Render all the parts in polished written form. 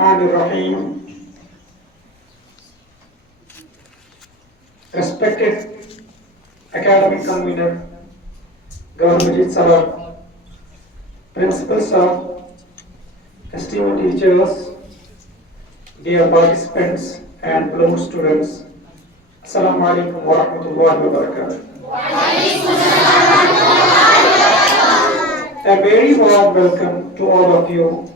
Bismillahirrahmanirrahim. Respected academic convener, Governor Majid Sir, Principal Sir, esteemed teachers, dear participants and beloved students, Assalamu alaikum wa rahmatullahi wa barakatuh. A very warm welcome to all of you.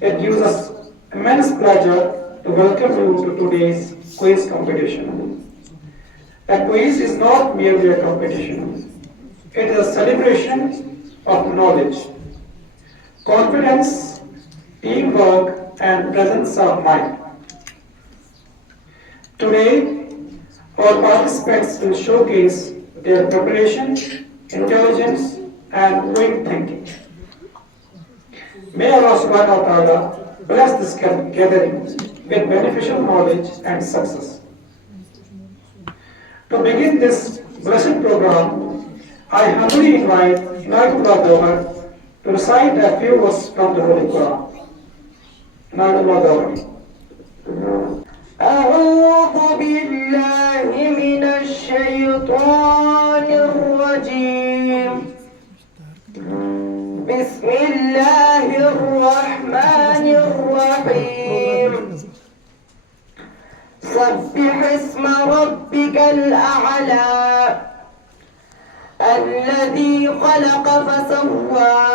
It gives us immense pleasure to welcome you to today's quiz competition. A quiz is not merely a competition. It is a celebration of knowledge, confidence, teamwork, and presence of mind. Today, our participants will showcase their preparation, intelligence, and quick thinking. May Allah subhanahu wa ta'ala bless this gathering with beneficial knowledge and success. To begin this blessed program, I humbly invite Inayatullah Dawar to recite a few verses from the Holy Quran. Inayatullah Dawar. أعوذ بالله من الشيطان الرجيم بسم الله الرحمن الرحيم سبح اسم ربك الأعلى الذي خلق فسوى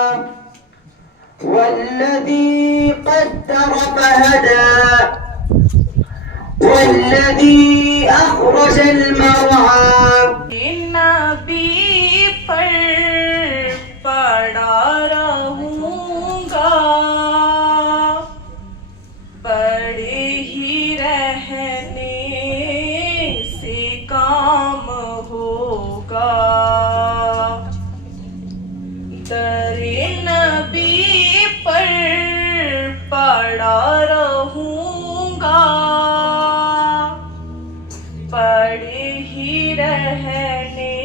والذي قدر فهدى والذي أخرج المرعى नबी पर पड़ा रहूंगा पड़े ही रहने से काम होगा दरे नबी पर पड़ा रहूंगा पड़े ही रहने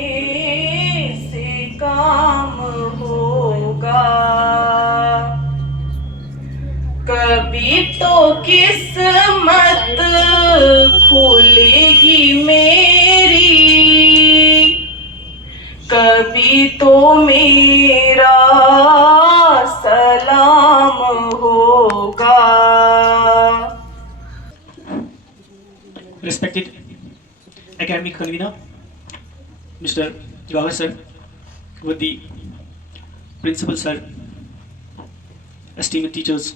से काम होगा कभी तो किस्मत खुलेगी मेरी कभी तो मेरा सलाम होगा Respected academic convener, Mr. Jawahar sir, with the principal sir, esteemed teachers,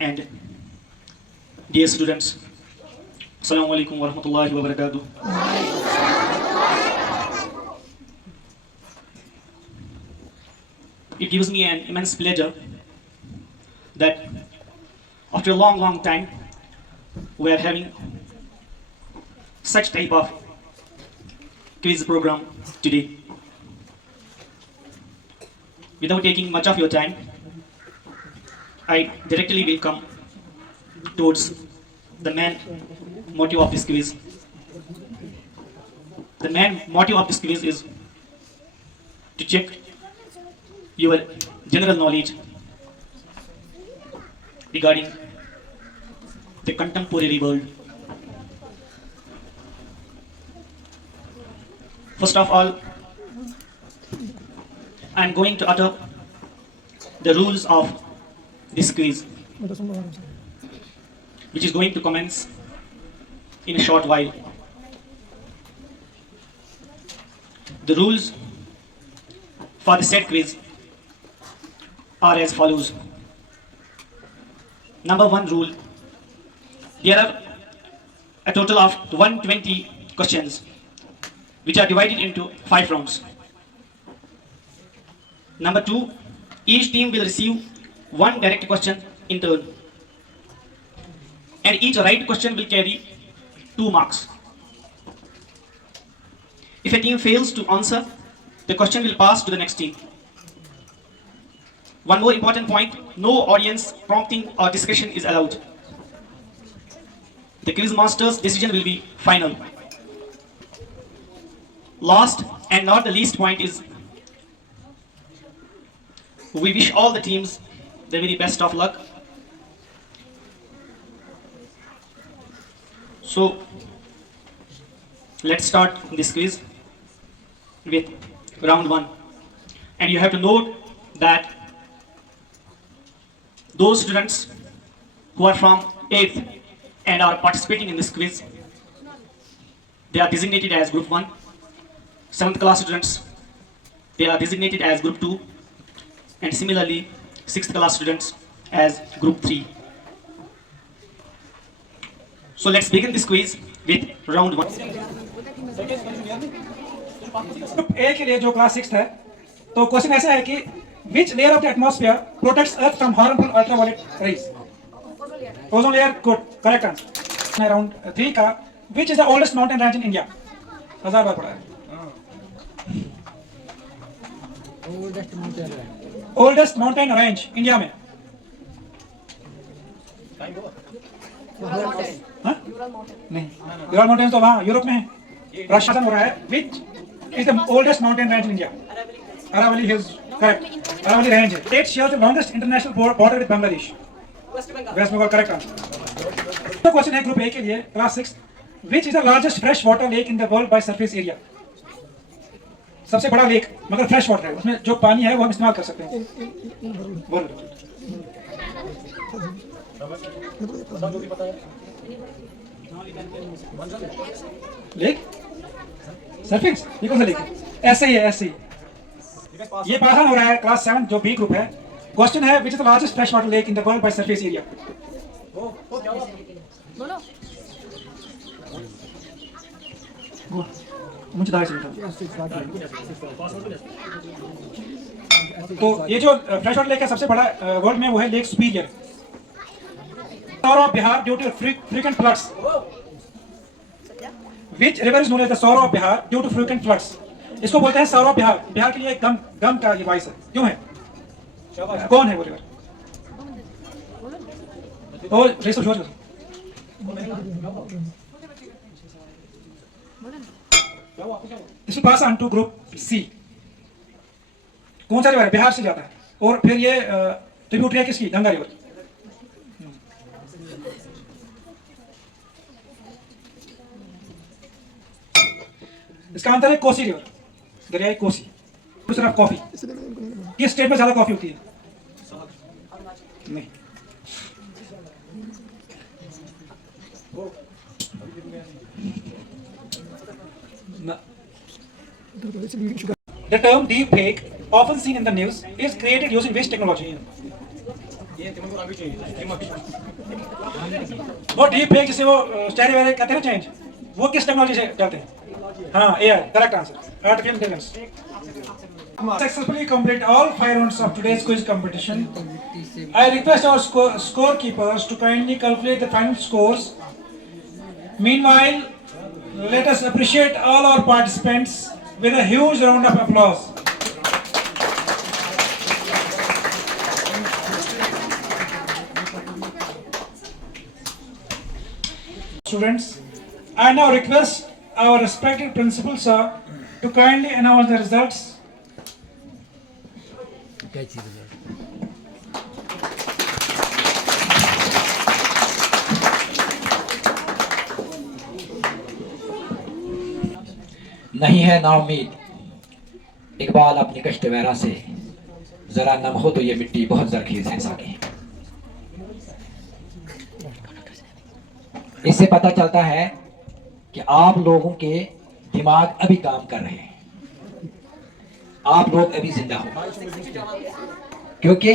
and dear students, Assalamu alaikum wa rahmatullahi wa barakatuh. It gives me an immense pleasure that after a long time, we are having such type of quiz program today. Without taking much of your time, I directly will come towards the main motive of this quiz. The main motive of this quiz is to check your general knowledge regarding the contemporary world. First of all, I am going to utter the rules of this quiz, which is going to commence in a short while. The rules for the said quiz are as follows. Number 1 rule: there are a total of 120 questions which are divided into 5 rounds. Number 2, each team will receive 1 direct question in turn, and each right question will carry 2 marks. If a team fails to answer, the question will pass to the next team. One more important point: no audience prompting or discussion is allowed. The quiz master's decision will be final. Last and not the least point is, we wish all the teams the very best of luck So let's start this quiz with round 1, and you have to note that those students who are from 8th and are participating in this quiz, they are designated as group 1. 7th class students, they are designated as group 2, and similarly 6th class students as group 3. So let's begin this quiz with round 1. Group A के लिए जो क्लास 6 है, तो क्वेश्चन ऐसा है कि which layer of the atmosphere protects earth from harmful ultraviolet rays? Ozone layer, good, correct answer. Round 3 का विच is the oldest mountain range in India? 1000 बार पढ़ा है। ओल्डेस्ट माउंटेन रेंज इंडिया में? हाँ? नहीं, यूरल माउंटेन तो वहाँ यूरोप में है। रशिया हो रहा है। Which is the oldest mountain range in India? Aravalli hills, correct, Aravalli range है। State shares the longest international border with Bangladesh? West Bengal, correct answer. तो क्वेश्चन है ग्रुप ए के लिए class 6, which is the largest fresh water lake in the world by surface area? सबसे बड़ा लेक मगर fresh water है, उसमें जो पानी है वो हम इस्तेमाल कर सकते हैं। बोलो। लेक सर्फिंग्स, ये कौन सा लेक है? ऐसे ही है, ऐसे ही। ये पास हो रहा है क्लास 7 जो बी ग्रुप है। क्वेश्चन है which is the largest fresh water lake in the world by surface area? मुझे दाएं से तो ये जो फ्रेश वाटर लेक है सबसे बड़ा वर्ल्ड में, वो है lake superior. Sorrow of Bihar due to frequent floods. Which river is known as the Sorrow of Bihar due to frequent floods? इसको बोलते हैं Sorrow of Bihar। बिहार के लिए गम का ये वॉइस है, क्यों है? कौन है वो रिवर? तो रेसो जोर This will pass on to group C. कौन सा रिवर है? बिहार से जाता है। और फिर ये ट्रिब्यूटरी है किसकी? गंगा रिवर। इसका आंसर है कोसी रिवर, दरियाई कोसी। दूसरा कॉफी, किस स्टेट में ज्यादा कॉफी होती है? नहीं, The term deep fake, often seen in the news, is created using which technology? वो डीप फेक जिसे वो स्टेरियो कहते हैं ना, चेंज, वो किस टेक्नोलॉजी से करते हैं? हाँ, AI, correct answer. Artificial intelligence. Successfully complete all 5 rounds of today's quiz competition. I request our scorekeepers to kindly calculate the final scores. Meanwhile, let us appreciate all our participants with a huge round of applause. Students, I now request our respected principal sir to kindly announce the results. नहीं है नाउमीद इकबाल अपनी कश्त वैरा से, जरा नम हो तो ये मिट्टी बहुत जरखेज है साकी। इससे पता चलता है कि आप लोगों के दिमाग अभी काम कर रहे हैं, आप लोग अभी जिंदा हो, क्योंकि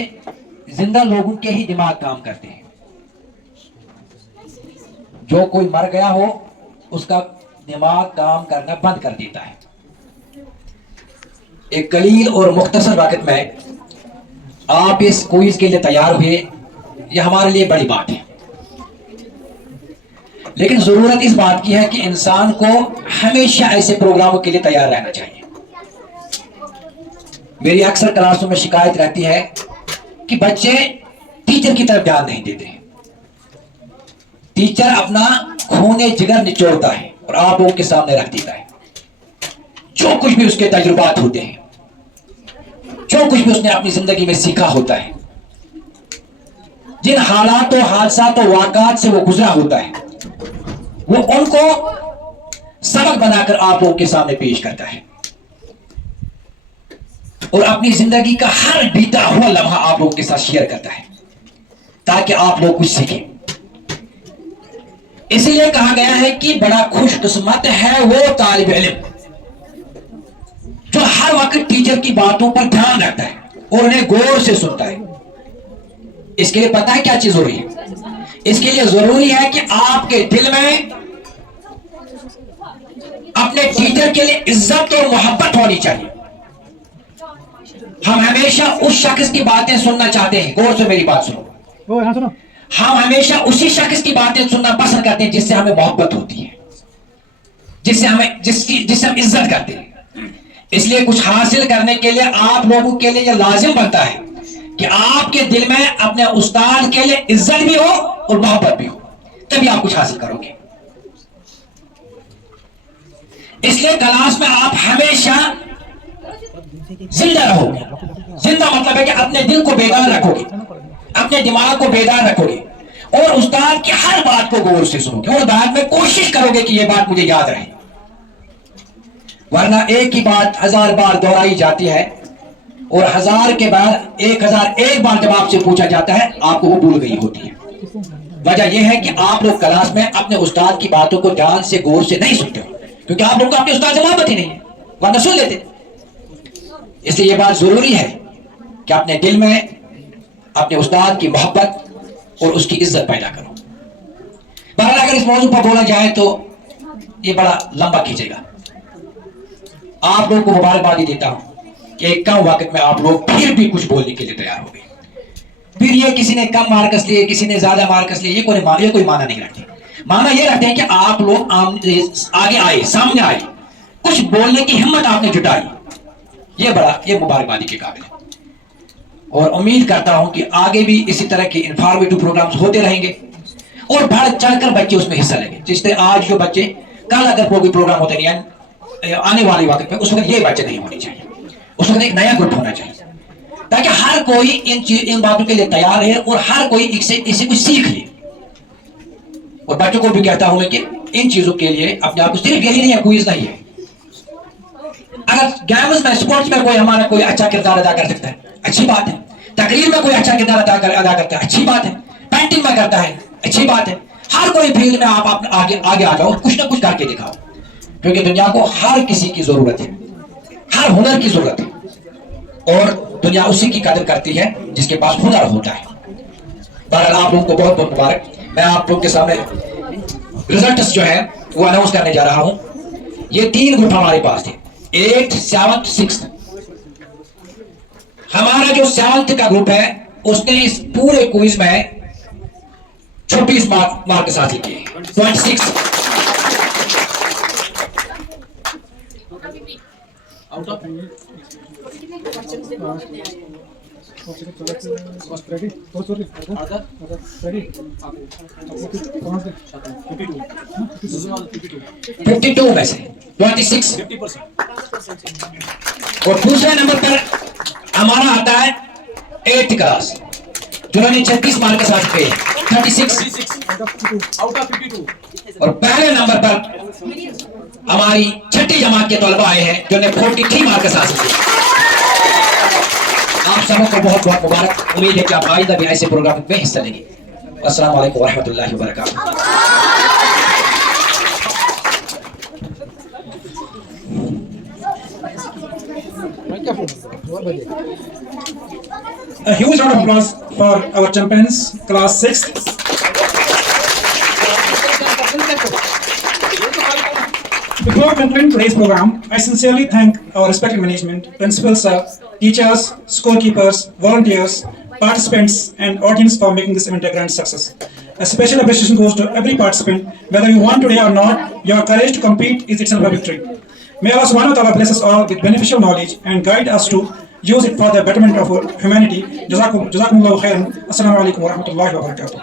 जिंदा लोगों के ही दिमाग काम करते हैं। जो कोई मर गया हो उसका दिमाग काम करना बंद कर देता है। एक कलील और मुख्तसर वक्त में आप इस क्विज के लिए तैयार हुए, यह हमारे लिए बड़ी बात है। लेकिन जरूरत इस बात की है कि इंसान को हमेशा ऐसे प्रोग्रामों के लिए तैयार रहना चाहिए। मेरी अक्सर क्लासों में शिकायत रहती है कि बच्चे टीचर की तरफ ध्यान नहीं देते। टीचर अपना खूने जिगर निचोड़ता है और आप लोगों के सामने रख देता है। जो कुछ भी उसके तजुर्बात होते हैं, जो कुछ भी उसने अपनी जिंदगी में सीखा होता है, जिन हालातों हादसातों वाक़ात से वो गुजरा होता है, वो उनको सबक बनाकर आप लोगों के सामने पेश करता है और अपनी जिंदगी का हर बीता हुआ लम्हा आप लोगों के साथ शेयर करता है ताकि आप लोग कुछ सीखें। इसीलिए कहा गया है कि बड़ा खुशकिस्मत है वो तालिब इल्म जो हर वक्त टीचर की बातों पर ध्यान रखता है और उन्हें गौर से सुनता है। इसके लिए पता है क्या चीज जरूरी है? इसके लिए जरूरी है कि आपके दिल में अपने टीचर के लिए इज्जत और मोहब्बत होनी चाहिए। हम हमेशा उस शख्स की बातें सुनना चाहते हैं, गौर से मेरी बात सुनो। हम हमेशा उसी शख्स की बातें सुनना पसंद करते हैं जिससे हमें मोहब्बत होती है, जिससे हम इज्जत करते हैं। इसलिए कुछ हासिल करने के लिए आप लोगों के लिए यह लाजिम बनता है कि आपके दिल में अपने उस्ताद के लिए इज्जत भी हो और मोहब्बत भी हो, तभी आप कुछ हासिल करोगे। इसलिए क्लास में आप हमेशा जिंदा रहोगे। जिंदा मतलब है कि अपने दिल को बेदार रखोगे, अपने दिमाग को बेदार रखोगे और उस्ताद की हर बात को गौर से सुनोगे और बाद में कोशिश करोगे कि यह बात मुझे याद रहे। वरना एक ही बात 1000 बार दोहराई जाती है और 1000 के बाद 1001 बार जब आपसे पूछा जाता है आपको वो भूल गई होती है। वजह यह है कि आप लोग क्लास में अपने उस्ताद की बातों को ध्यान से गौर से नहीं सुनते हो, क्योंकि आप लोगों को अपने उस्ताद से मोहब्बत ही नहीं है, वरना सुन लेते। इसलिए यह बात जरूरी है कि अपने दिल में अपने उस्ताद की मोहब्बत और उसकी इज्जत पैदा करो। बहरहाल अगर इस मौजू पर बोला जाए तो यह बड़ा लंबा खींचेगा। आप लोगों को मुबारकबादी देता हूं कि एक कम वक्त में आप लोग फिर भी कुछ बोलने के लिए तैयार हो गए। फिर ये किसी ने कम मार्क्स लिए, किसी ने ज्यादा मार्क्स लिए, ये कोई माना नहीं रखते। माना ये रखते हैं कि आप लोग आगे आए, सामने आए, कुछ बोलने की हिम्मत आपने जुटाई। ये मुबारकबादी के काबिल है और उम्मीद करता हूं कि आगे भी इसी तरह के इंफॉर्मेटिव प्रोग्राम्स होते रहेंगे और बढ़ चढ़कर बच्चे उसमें हिस्सा लेंगे। जिससे आज जो बच्चे, कल अगर कोई प्रोग्राम होते नहीं आने वाले वक्त में, उस वक्त ये बच्चे नहीं होने चाहिए, उस वक्त एक नया ग्रुप होना चाहिए ताकि हर कोई इन बातों के लिए तैयार रहे और हर कोई इसे कुछ सीख ले। और बच्चों को भी कहता हूं कि इन चीजों के लिए अपने आप को, सिर्फ यही नहीं है, क्विज नहीं है। अगर गेम्स में, स्पोर्ट्स में कोई अच्छा किरदार अदा कर सकता है, अच्छी बात है। तकरीर में कोई अच्छा किरदार अदा करता है, अच्छी बात है। पेंटिंग में करता है, अच्छी बात है। हर कोई फील्ड में आप आगे आ जाओ, कुछ ना कुछ करके दिखाओ, क्योंकि दुनिया को हर किसी की जरूरत है, हर हुनर की जरूरत है और दुनिया उसी की कदर करती है जिसके पास हुनर होता है। बहरहाल आप लोगों को बहुत बहुत मुबारक। मैं आप लोगों के सामने रिजल्ट्स जो है वो अनाउंस करने जा रहा हूं। ये 3 ग्रुप हमारे पास थे, 8th, 7th, 6th। हमारा जो 7th का ग्रुप है उसने इस पूरे क्विज में 26 मार्क्स हासिल किए, 26 out of $52 में से 26 और दूसरे नंबर पर हमारा आता है 8th क्लास, जिन्होंने 36 मार्क्स हासिल किए, 36 out of 52। और पहले नंबर पर हमारी 6ठी जमात के तलबा आए हैं जिन्होंने 43 मार्क्स हासिल किए। आप सबों को बहुत बहुत मुबारक। उम्मीद है कि आप आइंदा भी ऐसे प्रोग्राम में हिस्सा लेंगे। अस्सलाम वालेकुम रहमतुल्लाहि व बरकातहू। A huge round of applause for our champions, class 6th. Before concluding today's program, I sincerely thank our respected management, principals, teachers, scorekeepers, volunteers, participants, and audience for making this event a grand success. A special appreciation goes to every participant. Whether you won today or not, your courage to compete is itself a victory. May Allah subhanahu wa ta'ala bless us all with beneficial knowledge and guide us to use it for the betterment of humanity. Jazakumullahu khairan. Assalamu alaikum wa rahmatullahi wa barakatuh.